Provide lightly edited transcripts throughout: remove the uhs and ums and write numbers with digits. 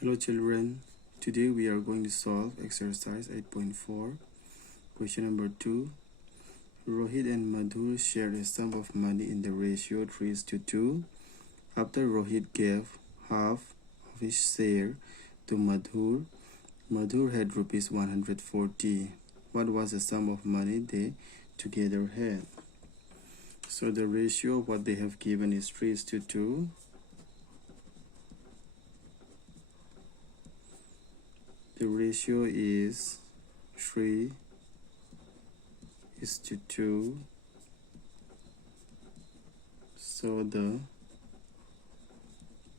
Hello children, today we are going to solve exercise 8.4. Question number 2. Rohit and Madhur shared a sum of money in the ratio 3:2. After Rohit gave half of his share to Madhur, Madhur had rupees 140. What was the sum of money they together had? So the ratio of what they have given is 3:2. The ratio is 3:2. So the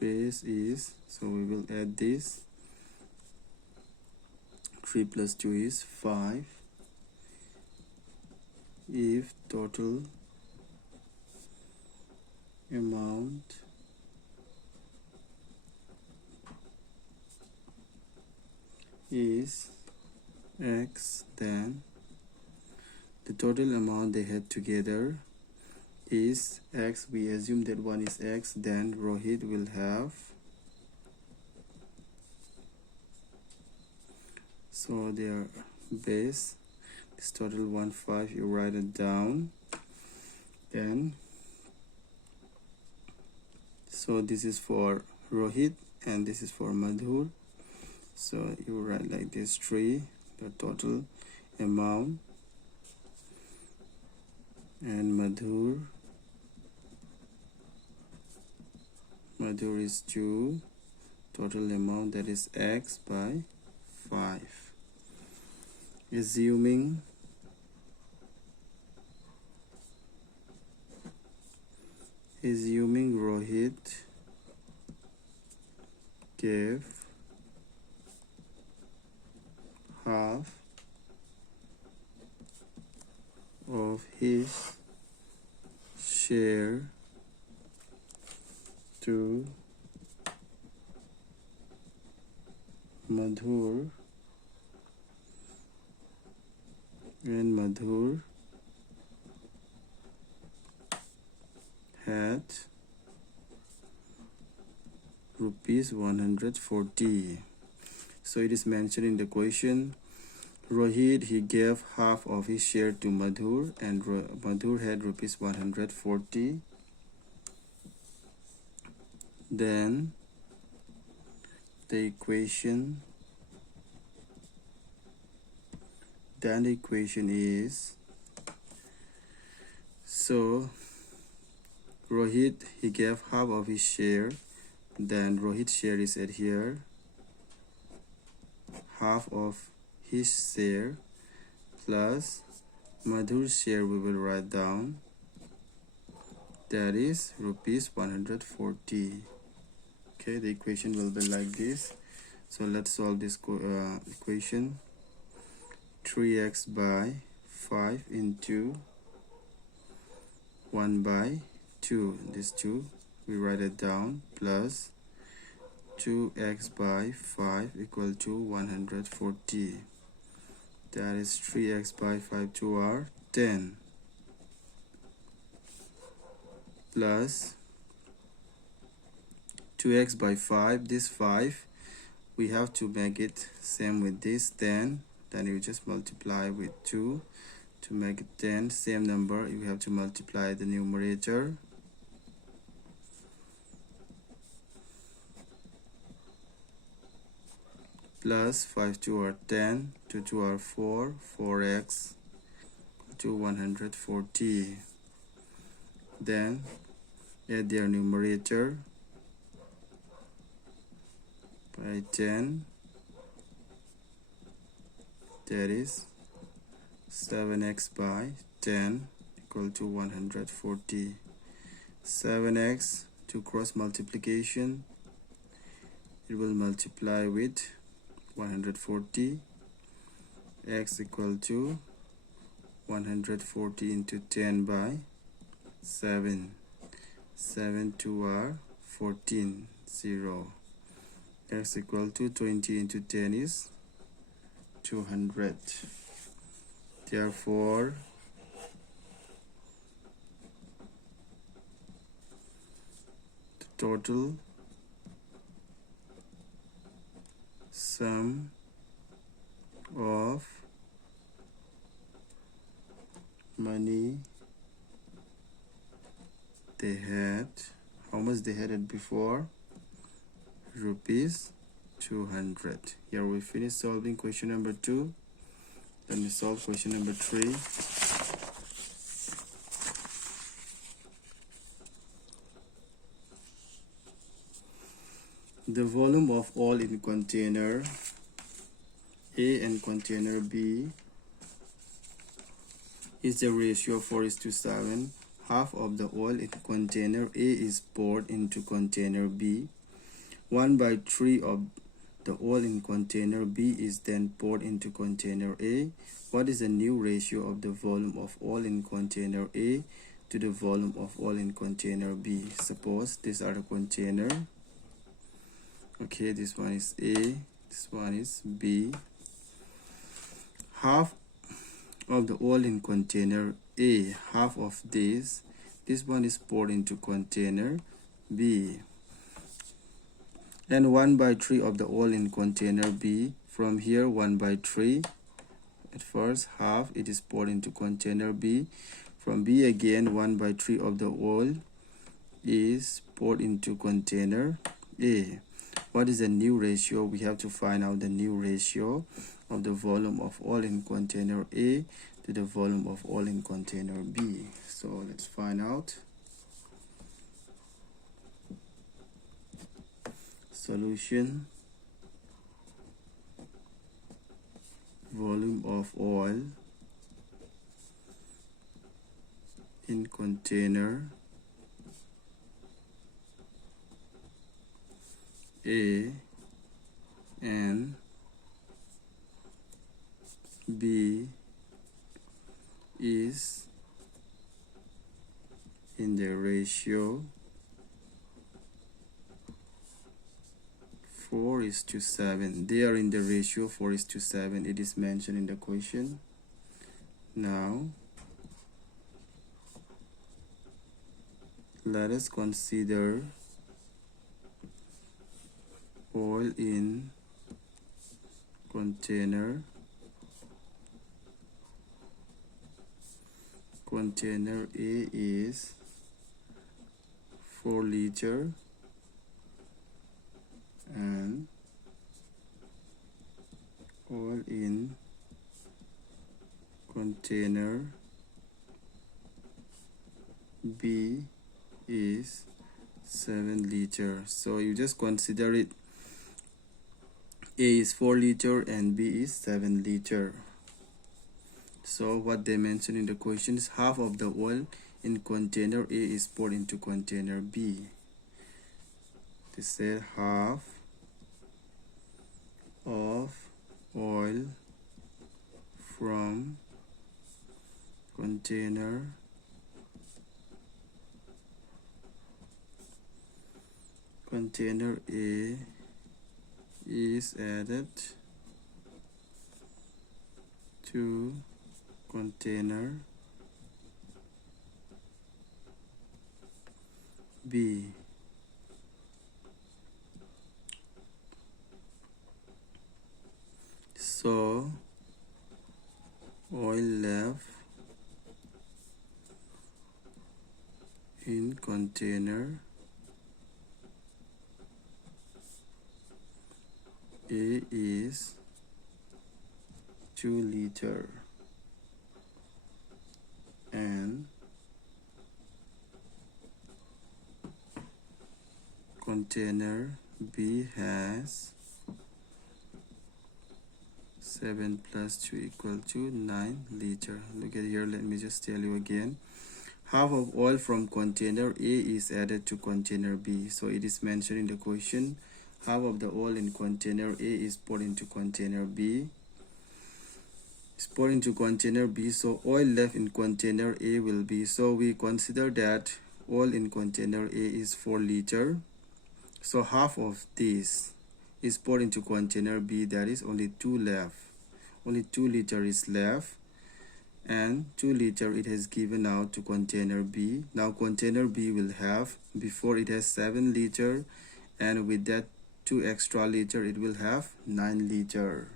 base is, so we will add this. 3 plus 2 is 5. If total amount is X, then the total amount they had together is X. We assume that one is X, then Rohit will have, so their base is total 15. You write it down. Then so this is for Rohit and this is for Madhur. So you write like this: 3, the total amount, and Madhur is 2, total amount, that is X by 5. Assuming Rohit gave half of his share to Madhur, and Madhur had rupees 140. So it is mentioned in the question, Rohit, he gave half of his share to Madhur, and Madhur had rupees 140. Then the equation is, so Rohit, he gave half of his share, then Rohit's share is at here, half of his share plus Madhur's share we will write down, that is rupees 140. Okay, the equation will be like this. So let's solve this equation. 3x by 5 into 1 by 2, this 2 we write it down, plus 2x by 5 equal to 140. That is 3x by 5, 2 are 10, plus 2x by 5, this 5 we have to make it same with this 10, then you just multiply with 2 to make it 10, same number, you have to multiply the numerator, plus 5 2 are 10, 2 2 are 4, 4x to 140. Then add their numerator by 10, that is 7x by 10 equal to 140. 7x to cross multiplication, it will multiply with 140, x equal to 140 into 10 by 7, 7 2 are 14, 0, x equal to 20 into 10 is 200. Therefore the total sum of money they had. How much they had it before? Rupees 200. Here we finish solving question number 2. Let me solve question number 3. The volume of oil in container A and container B is the ratio 4:7. Half of the oil in container A is poured into container B. 1/3 of the oil in container B is then poured into container A. What is the new ratio of the volume of oil in container A to the volume of oil in container B? Suppose these are the container. Okay, this one is A, this one is B. Half of the oil in container A, half of this one is poured into container B. And 1/3 of the oil in container B, from here 1/3, at first half it is poured into container B. From B again 1/3 of the oil is poured into container A. What is the new ratio? We have to find out the new ratio of the volume of oil in container A to the volume of oil in container B. So let's find out. Solution: volume of oil in container A and B is in the ratio 4:7. They are in the ratio 4:7. It is mentioned in the question. Now let us consider oil in container A is 4 liter and oil in container B is 7 liter. So you just consider it. A is 4 liter and B is 7 liter. So what they mentioned in the question is half of the oil in container A is poured into container B. They said half of oil from container A is added to container B. So oil left in container A is 2 liter and container B has 7 plus 2 equal to 9 liter. Look at here, let me just tell you again. Half of oil from container A is added to container B. So it is mentioned in the question. Half of the oil in container A is poured into container B. It's poured into container B. So oil left in container A will be. So we consider that oil in container A is 4 liter. So half of this is poured into container B. That is only 2 left. Only 2 liter is left. And 2 liter it has given out to container B. Now container B will have, before it has 7 liter, and with that 2 extra liter, it will have 9 liter.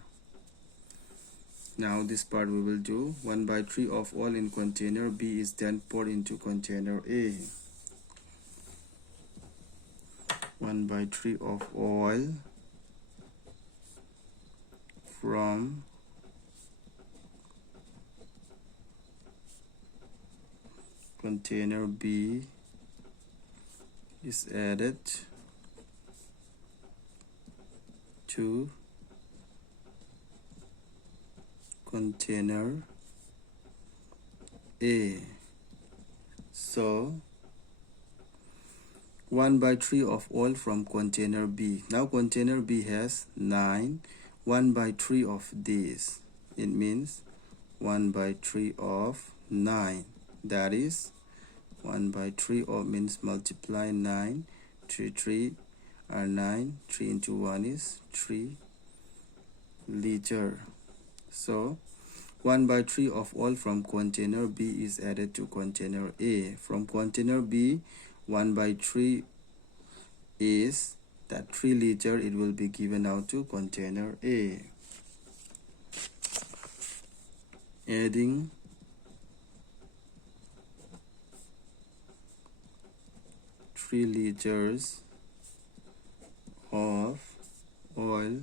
Now this part we will do. 1/3 of oil in container B is then poured into container A. 1/3 of oil from container B is added to container A. So 1/3 of oil from container B. Now container B has 9. 1/3 of this, it means 1/3 of 9. That is 1/3 of means multiply 9. 3 are 9. 3 into 1 is 3 liter. So 1/3 of oil from container B is added to container A. From container B, 1/3 is that 3 liter, it will be given out to container A. Adding three liters of oil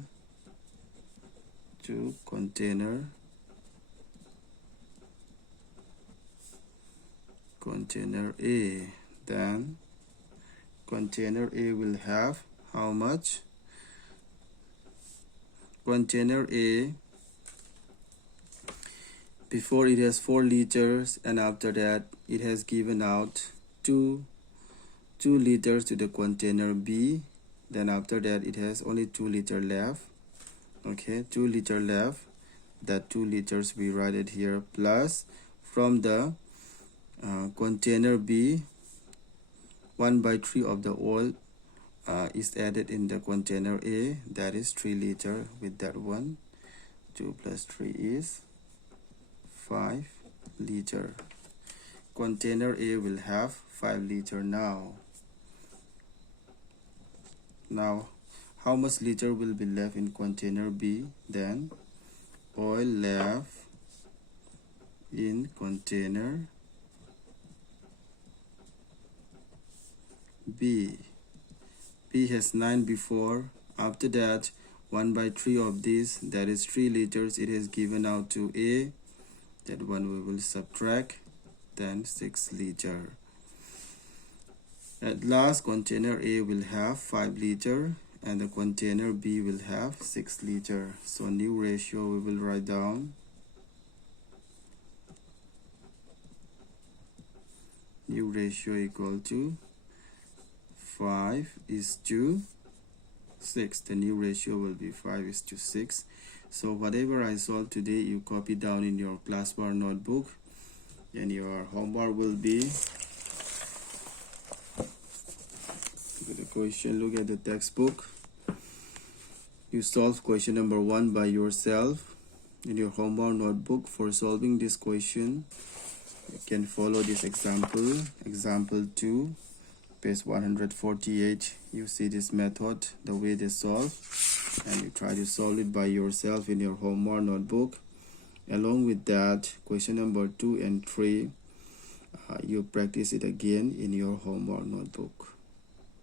to container A. Then container A will have how much? Container A, before it has 4 liters, and after that it has given out 2 liters to the container B. Then after that it has only 2 liter left. Okay, 2 liter left. That 2 liters we write it here, plus from the container B, 1/3 of the oil is added in the container A, that is 3 liter. With that one, 2 plus 3 is 5 liter. Container A will have 5 liter now. Now how much liter will be left in container B? Then oil left in container B. B has 9 before. After that, 1/3 of this, that is 3 liters, it has given out to A. That one we will subtract. Then 6 liter. At last, container A will have 5 liter and the container B will have 6 liter. So new ratio we will write down. New ratio equal to 5:6. The new ratio will be 5:6. So whatever I solved today, you copy down in your class bar notebook, and your homework will be the question. Look at the textbook. You solve question number 1 by yourself in your homework notebook. For solving this question, you can follow this example. Example 2, page 148. You see this method, the way they solve, and you try to solve it by yourself in your homework notebook. Along with that, question number 2 and 3, you practice it again in your homework notebook.